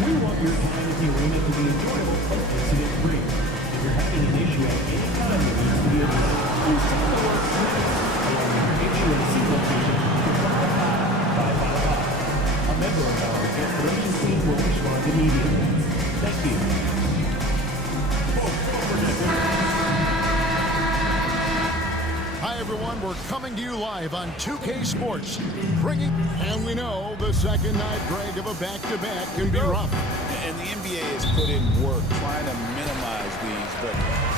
We want your time at the arena to be enjoyable and incident-free. If you're having an issue at any time that needs to be addressed, please call the work along with your HUAC location to 555. A member of our Get Burning team will respond immediately. Thank you. Hi, everyone. We're coming to you live on 2K Sports. And we know the second night, Greg, of a back-to-back can be rough. And the NBA has put in work trying to minimize these, but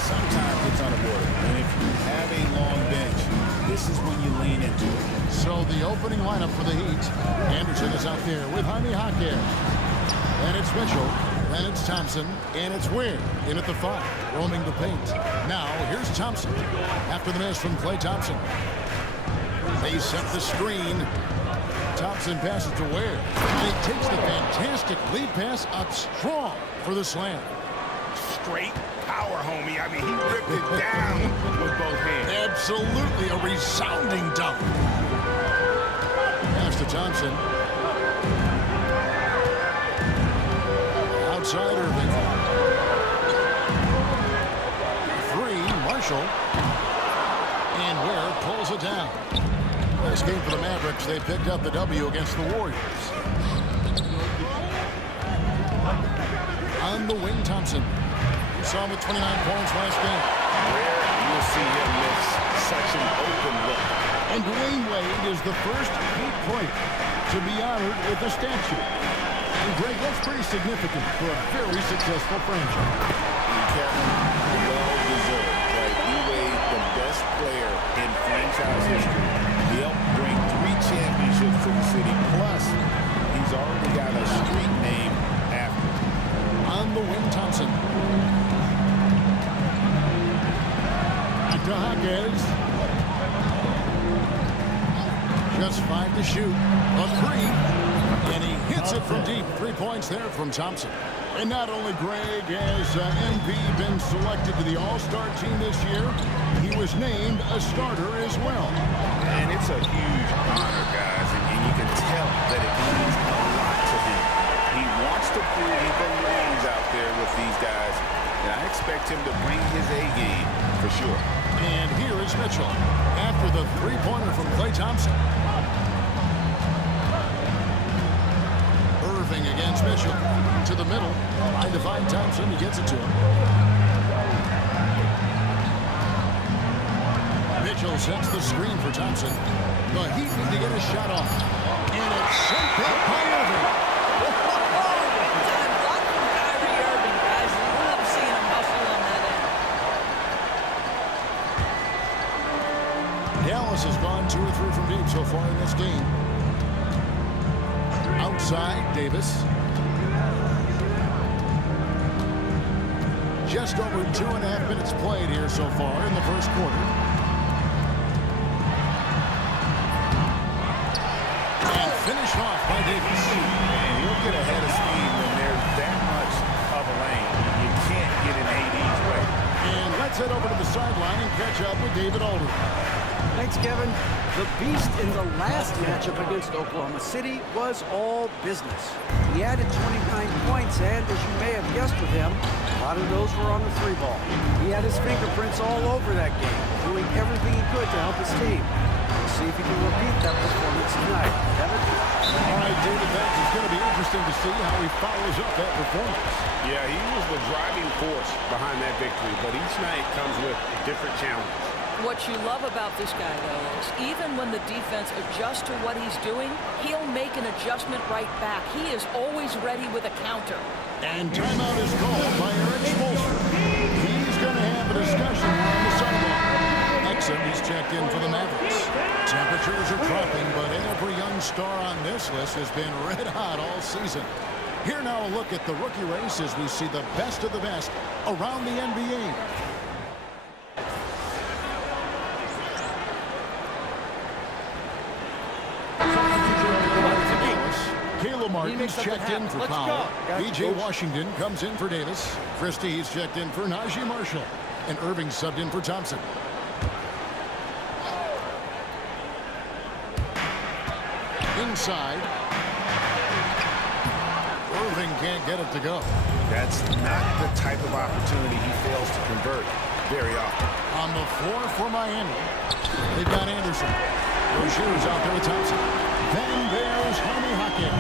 sometimes it's unavoidable. And if you have a long bench, this is when you lean into it. So the opening lineup for the Heat. Anderson is out there with Jaime Jaquez. And it's Mitchell. And it's Thompson. And it's Weir in at the 5, roaming the paint. Now, here's Thompson. After the miss from Klay Thompson. They set the screen. Thompson passes to Weir. And he takes the fantastic lead pass up strong for the slam. Straight power, homie. I mean, he ripped it down with both hands. Absolutely a resounding dunk. Pass to Thompson. Outside Irving. 3, Marshall. And Ware pulls it down. This game for the Mavericks, they picked up the W against the Warriors. On the wing, Thompson. You saw him with 29 points last game. You'll see him miss such an open look. And Dwayne Wade is the first Heat player to be honored with a statue. And Greg, that's pretty significant for a very successful franchise. Kevin, well deserved. Right? D-Wade, the best player in franchise history. He helped bring 3 championships to the city. Plus, he's already got a street name after him. On the wing, Thompson. Back to Jaquez. Just 5 to shoot. A 3. And he hits it from deep. 3 points there from Thompson. And not only, Greg, has MV been selected to the All-Star team this year, he was named a starter as well. And it's a huge honor, guys, and you can tell that it means a lot to him. He wants to prove he belongs out there with these guys, and I expect him to bring his A game for sure. And here is Mitchell after the 3-pointer from Klay Thompson. Irving against Mitchell. To the middle. Trying to find Thompson. He gets it to him. Mitchell sets the screen for Thompson. The Heat need to get a shot off. And it's sent back by Irving. Block from Kyrie Irving, guys. You love seeing him hustle on that end. Dallas has gone 2 or 3 from deep so far in this game. Outside, Davis. Just over 2.5 minutes played here so far in the first quarter. And finished off by Davis. And he'll get ahead of steam when there's that much of a lane. You can't get an AD's way. And let's head over to the sideline and catch up with David Aldridge. Thanks, Kevin. The Beast in the last matchup against Oklahoma City was all business. He added 29 points, and as you may have guessed with him, a lot of those were on the 3-ball. He had his fingerprints all over that game, doing everything he could to help his team. We'll see if he can repeat that performance tonight. Kevin? All right, David, that is going to be interesting to see how he follows up that performance. Yeah, he was the driving force behind that victory, but each night comes with different challenges. What you love about this guy, though, is even when the defense adjusts to what he's doing, he'll make an adjustment right back. He is always ready with a counter. And timeout is called by Eric Spoelstra. He's going to have a discussion on the sideline. Exum, he's checked in for the Mavericks. Temperatures are dropping, but every young star on this list has been red hot all season. Here now a look at the rookie race as we see the best of the best around the NBA. Caleb Martin's checked in for Powell. B.J. Washington comes in for Davis. Christie's checked in for Najee Marshall. And Irving subbed in for Thompson. Inside. Irving can't get it to go. That's not the type of opportunity he fails to convert very often. On the floor for Miami, they've got Anderson. Rozier's out there with Thompson. Then there's Jaime Jaquez.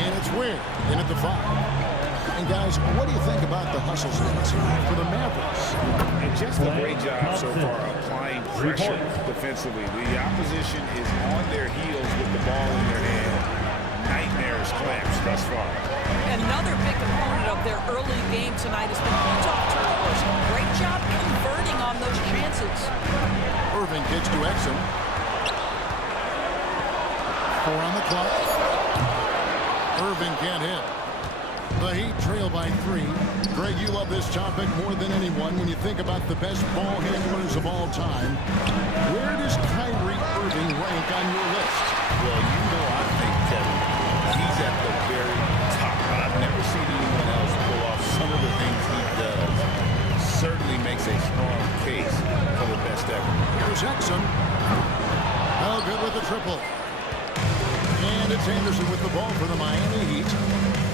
And it's Weir in at the 5. And guys, what do you think about the hustle stance for the Mavericks? And just a great job so far applying pressure defensively. The opposition is on their heels with the ball in their hand. Nightmares clamps thus far. Another big component of their early game tonight has been point-off turnovers. Great job converting on those chances. Irving gets to Exum. 4 on the clock. Irving can't hit. The Heat trail by 3. Greg, you love this topic more than anyone when you think about the best ball handlers of all time. Where does Kyrie Irving rank on your list? Well, you know I think, Kevin, he's at the very top. I've never seen anyone else pull off some of the things he does. Certainly makes a strong case for the best ever. Here's Exum. Oh, good with the triple. And it's Anderson with the ball for the Miami Heat.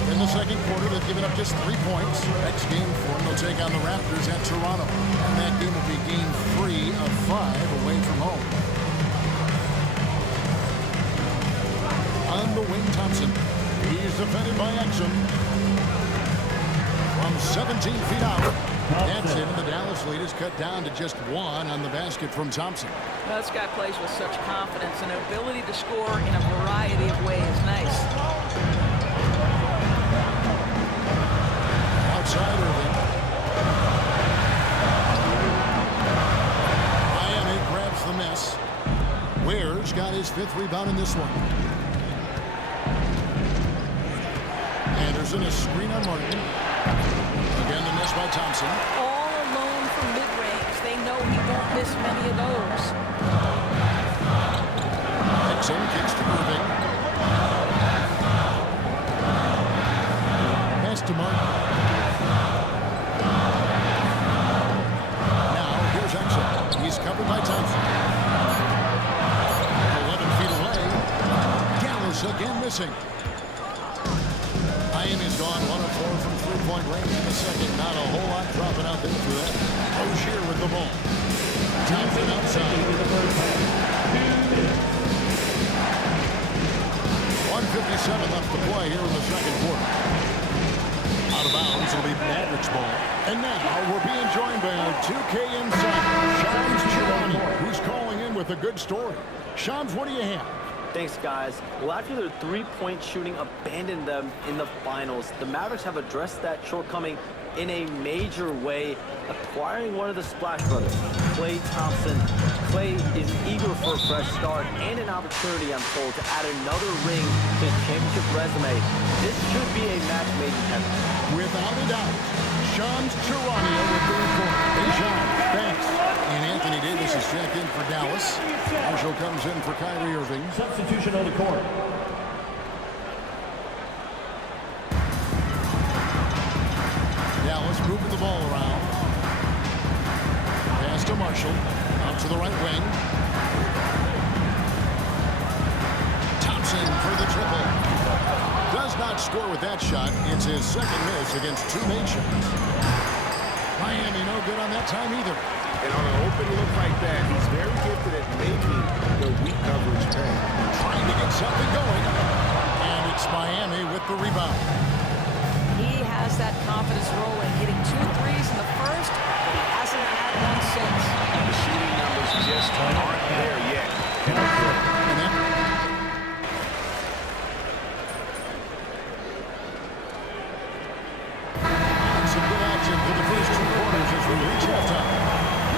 In the second quarter, they've given up just 3 points. Next game for them, they'll take on the Raptors at Toronto. And that game will be game 3 of 5 away from home. On the wing, Thompson. He's defended by Exum. From 17 feet out. That's it. The Dallas lead is cut down to just 1 on the basket from Thompson. Well, this guy plays with such confidence, and an ability to score in a variety of ways. Nice. Outside Irving. Miami grabs the miss. Weir's got his 5th rebound in this one. Anderson, a screen on Martin. Again, the miss by Thompson. All alone from mid-range. They know he won't miss many of those. Exum kicks to Irving. Pass to Martin. Now, here's Exum. He's covered by Thompson. 11 feet away. Dallas again missing. Miami's gone 1 of 4 from three-point range in the second. Not a whole lot dropping out there for that. Rozier with the ball. Thompson outside. 1:57 left to play here in the second quarter. Out of bounds, it'll be Mavericks ball. And now we're being joined by our 2K insider, Shams Charania, who's calling in with a good story. Shams, what do you have? Thanks, guys. Well, after their three-point shooting abandoned them in the finals, the Mavericks have addressed that shortcoming in a major way, acquiring one of the Splash Brothers, Klay Thompson. Klay is eager for a fresh start and an opportunity, I'm told, to add another ring to his championship resume. This should be a match made in heaven. Without a doubt, Shams Charania with the report. Hey, Sean, thanks. And Anthony Davis is checked in for Dallas. Marshall comes in for Kyrie Irving. Substitution on the court. Dallas moving the ball around. Pass to Marshall. Out to the right wing. Thompson for the triple. Does not score with that shot. It's his second miss against 2 made shots. Miami no good on that time either. And on an open look like that, he's very gifted at making the weak coverage pay. Trying to get something going. And it's Miami with the rebound. He has that confidence rolling, hitting 2 threes in the first, but he hasn't had one since. The shooting numbers just aren't there yet. And that some good action for the first 2 quarters as we reach halftime.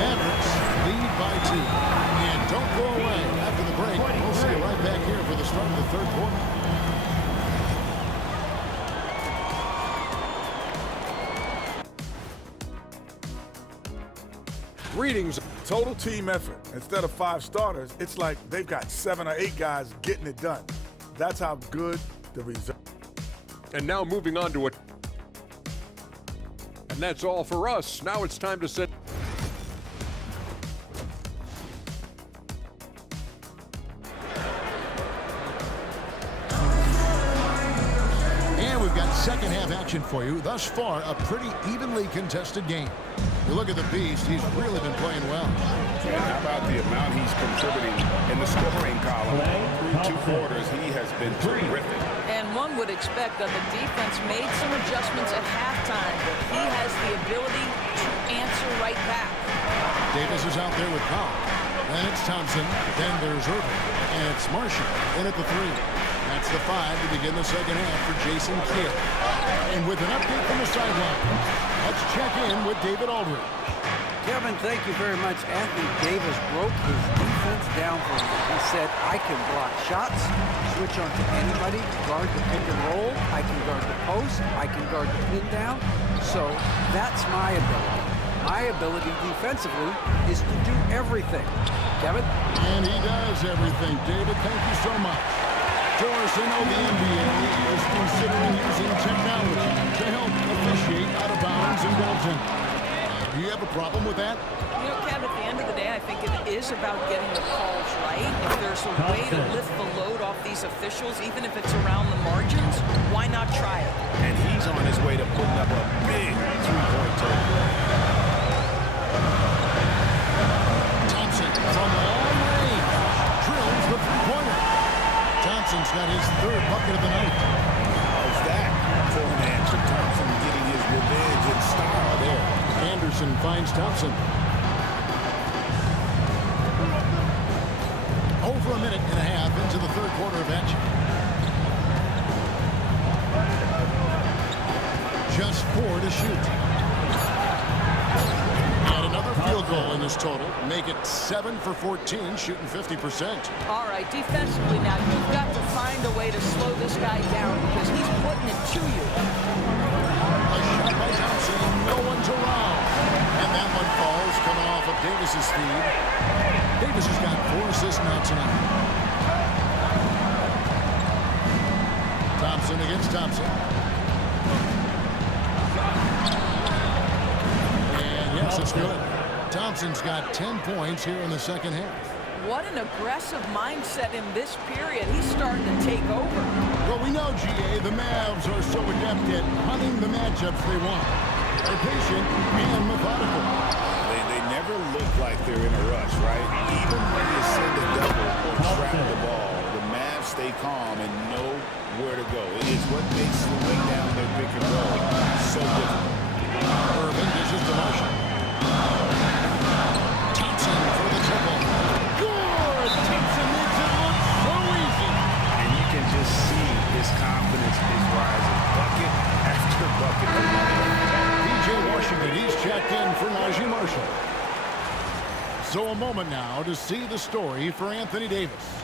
Mavericks lead by 2. And don't go away after the break. We'll see you right back here for the start of the third quarter. Greetings. Total team effort. Instead of 5 starters, it's like they've got 7 or 8 guys getting it done. That's how good the result. And now moving on to it. And that's all for us. Now it's time to set. And we've got second half action for you. Thus far, a pretty evenly contested game. You look at the Beast, he's really been playing well. And how about the amount he's contributing in the scoring column? Through 2 quarters, he has been terrific. And one would expect that the defense made some adjustments at halftime, but he has the ability to answer right back. Davis is out there with Powell. Then it's Thompson. Then there's Irving. And it's Marshall in at the 3. That's the 5 to begin the second half for Jason Kidd. And with an update from the sideline, let's check in with David Aldridge. Kevin, thank you very much. Anthony Davis broke his defense down for me. He said, I can block shots, switch on to anybody, guard the pick and roll, I can guard the post, I can guard the pin down. So that's my ability. My ability defensively is to do everything. Kevin? And he does everything. David, thank you so much. Dorson of the NBA is considering using technology to help officiate out of bounds and goaltending. Do you have a problem with that? You know, Kev, at the end of the day, I think it is about getting the calls right. If there's a way to lift the load off these officials, even if it's around the margins, why not try it? And he's on his way to putting up a big three-point total. Thompson from long range drills the three-pointer. Thompson's got his 3rd bucket of the night. How's that for an answer? Thompson getting his revenge in style there. Anderson finds Thompson. Over a minute and a half into the 3rd quarter of action. Just 4 to shoot. And another field goal in this total. Make it 7 for 14, shooting 50%. All right, defensively now, you've got to find a way to slow this guy down because he's putting it to you. A shot by Thompson, no one to round. And that one falls, coming off of Davis's feed. Davis has got 4 assists now tonight. Thompson against Thompson. And yes, it's good. Thompson's got 10 points here in the second half. What an aggressive mindset in this period. He's starting to take over. Well, we know, GA, the Mavs are so adept at hunting the matchups they want. They're patient and methodical. They never look like they're in a rush, right? Even when you send a double or trap the ball, the Mavs stay calm and know where to go. It is what makes slowing down their pick and roll so difficult. Irving dishes to Marshall. Thompson for the triple. Good! Thompson makes it look so easy. And you can just see his confidence is rising. Bucket after bucket. P.J. Washington, he's checked in for Najee Marshall. So a moment now to see the story for Anthony Davis.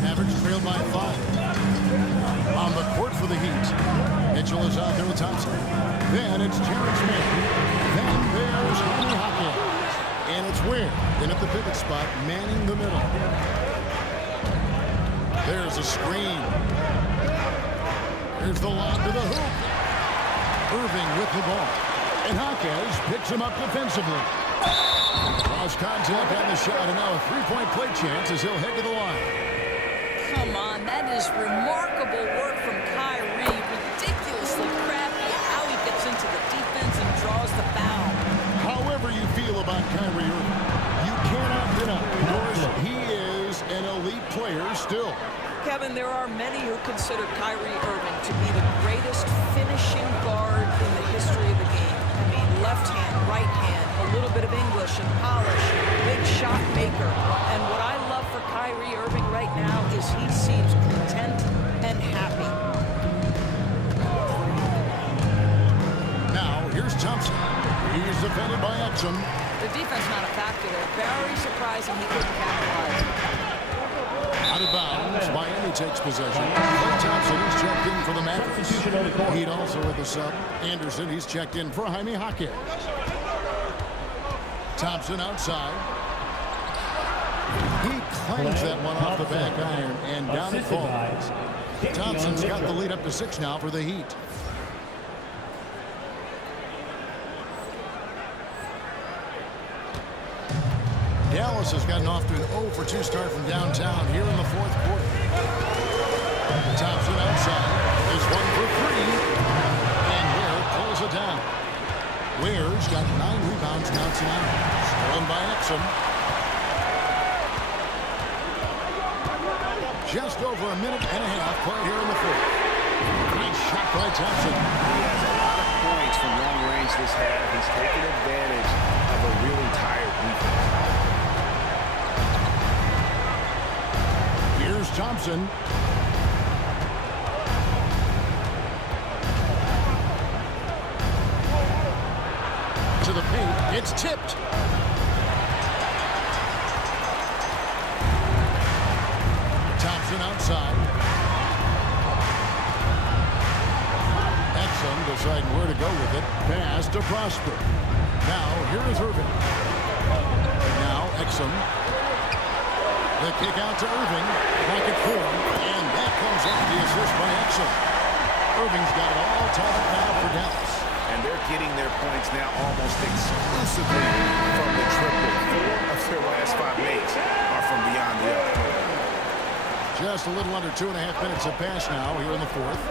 Mavericks trailed by 5. On the court for the Heat. Mitchell is out there with Thompson. Then it's Terrence Mann. Then there's Jaime Jaquez. And it's Ware in at the pivot spot, manning the middle. There's a screen. There's the lob to the hoop. Irving with the ball. And Jaquez picks him up defensively. Cross contact on the shot, and now a 3-point play chance as he'll head to the line. Come on, that is remarkable work from Kyrie. Ridiculously crafty how he gets into the defense and draws the foul. However you feel about Kyrie Irving, you cannot deny, Doris, he is an elite player still. Kevin, there are many who consider Kyrie Irving to be the greatest finishing guard in the history of the game. I mean, left hand, right hand, a little bit of English and polish, big shot maker. And what I love for Kyrie Irving right now is he seems content and happy. Now, here's Thompson. He's defended by Exum. The defense not a factor there. Very surprising he couldn't capitalize. Out of bounds, Miami takes possession. Klay Thompson, he's checked in for the Mavericks. Heat also with the sub. Anderson, he's checked in for Jaime Jaquez. Thompson outside. He claims that one off the back iron, and down it falls. Thompson's got the lead up to 6 now for the Heat. Dallas has gotten off to an 0-for-2 start from downtown here in the fourth quarter. Thompson outside. Is one for three. And Ware pulls it down. Ware's got 9 rebounds now tonight. Stolen by Exum. Just over a minute and a half played here in the fourth. Nice shot by Thompson. He has a lot of points from long range this half. He's taking advantage of a really tired defense. Here's Thompson. To the paint. It's tipped. Thompson outside. Exum deciding where to go with it. Pass to Prosper. Now, here is Irving. Now, Exum. The kick out to Irving. Pocket form. And that comes up the assist by Exum. Irving's got it all tied up now for Dallas. And they're getting their points now almost exclusively from the triple. 4 of their last 5 makes are from beyond the arc. Just a little under 2.5 minutes have passed now here in the fourth.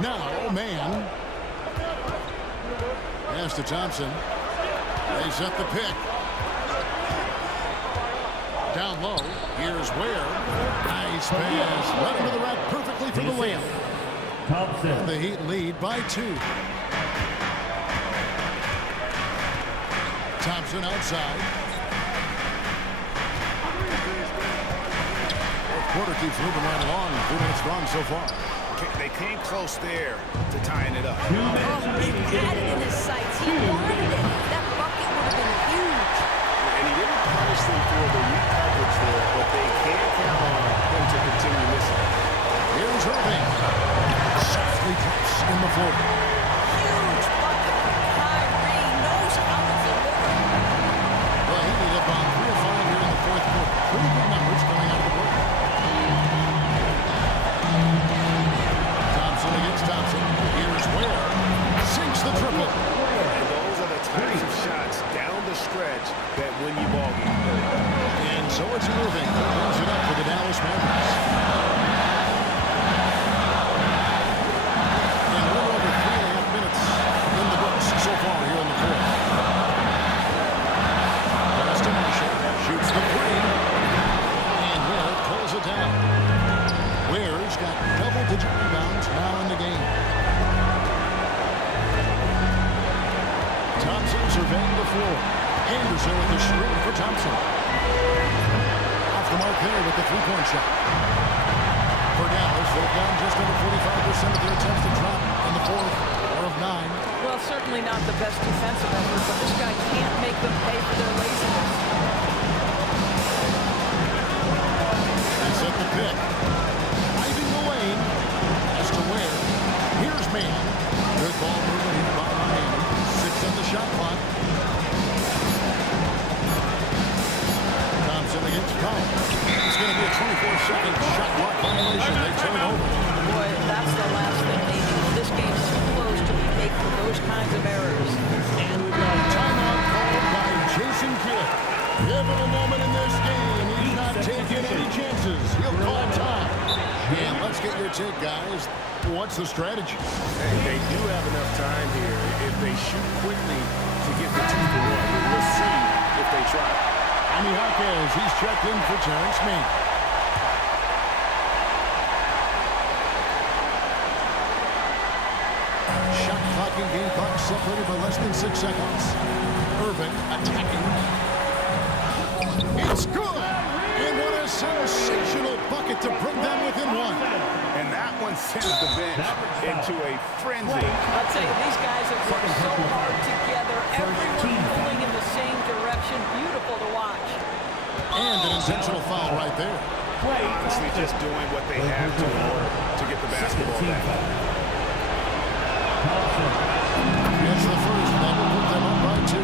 Now, man. Pass to Thompson. They set the pick. Down low. Here's Ware. Nice pass. Right into the rack perfectly for the layup. Thompson. The Heat lead by 2. Thompson outside. Quarter keeps moving right along. 3 minutes gone so far. They came close there to tying it up. He had it in his sights. He wanted it. That bucket would have been huge. And he didn't punish them for the weak coverage there, but they can't count on him to continue missing. Here's Irving. Softly drops in the floor. Huge bucket from Kyrie. Knows how to deliver. Well, he ended up on 3 of 5 here in the fourth quarter. Pretty good numbers coming out of the break. Thompson against Thompson. Here's Ware. Sinks the triple. And those are the types of shots down the stretch that win you ball game. And so it's Irving. Brings it up for the Dallas Mavericks. And a little over 3.5 minutes in the books so far here in the fourth. Pass to Marshall. Shoots the three. And Ware pulls it down. Ware's got double-digit rebounds now in the game. Thompson surveying the floor. Anderson with the screen for Thompson. Off the mark there with the three-point shot. For Dallas, they've gone just under 45% of their attempts to drop in the fourth, or of 9. Well, certainly not the best defensive effort, but this guy can't make them pay for their laziness. They set the pick. Driving the lane. As to Ware. Here's Mann. Good ball movement here by Miami. 6 on the shot clock. Thompson against Powell. It's going to be a 24-second shot clock violation. They turn it over. Boy, that's the last thing they need. This game is close to be making those kinds of errors. And we've got a timeout called by Jason Kidd. Pivotal moment in this game. He's not taking any chances. He'll call time. And let's get your take, guys. What's the strategy? They do have enough time here if they shoot quickly to get the 2-for-1. We'll see if they try. Jaime Jaquez, he's checked in for Terrence Mann. Shot clock and game clock separated by less than 6 seconds. Irving attacking. It's good! And what a sensational bucket to bring them within 1. And that one sends the bench into a frenzy. I'll tell you, these guys have worked so hard together. Everyone pulling in the same direction. Beautiful to watch. And an intentional foul right there. Honestly, just doing what they have to in order to get the basketball back. It's the first. That will put them up by 2.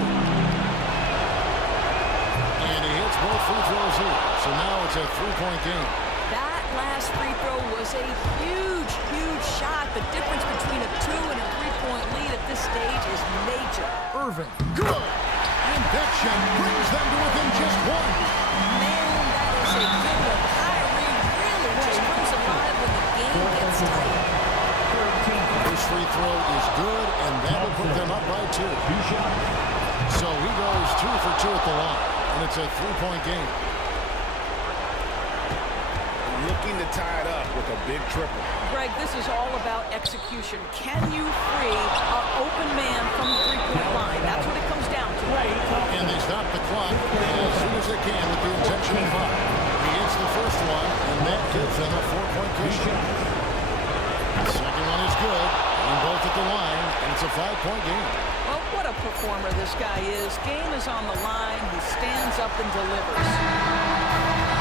And he hits both free throws here. So now it's a 3-point game. That last free throw was a huge, huge shot. The difference between a 2 and a 3-point lead at this stage is major. Irving. Good. conviction brings them to within just one. Man, that is a good one. Kyrie really just comes alive when the game gets tight. This free throw is good, and that will put them up by 2. So he goes 2 for 2 at the line, and it's a 3-point game. Looking to tie it up with a big triple. Greg, this is all about execution. Can you free an open man from the three-point line? That's what it comes down to. And they stop the clock as soon as they can with the intention of 5. He hits the first one, and that gives them a 4-point cushion. The second one is good, and both at the line, and it's a 5-point game. Well, what a performer this guy is. Game is on the line. He stands up and delivers.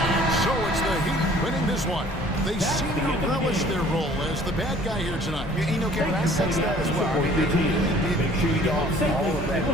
And so it's the Heat winning this one. They seem to relish their role as the bad guy here tonight. You know, Kevin, I sense that as well. I mean, they really did beat off all of that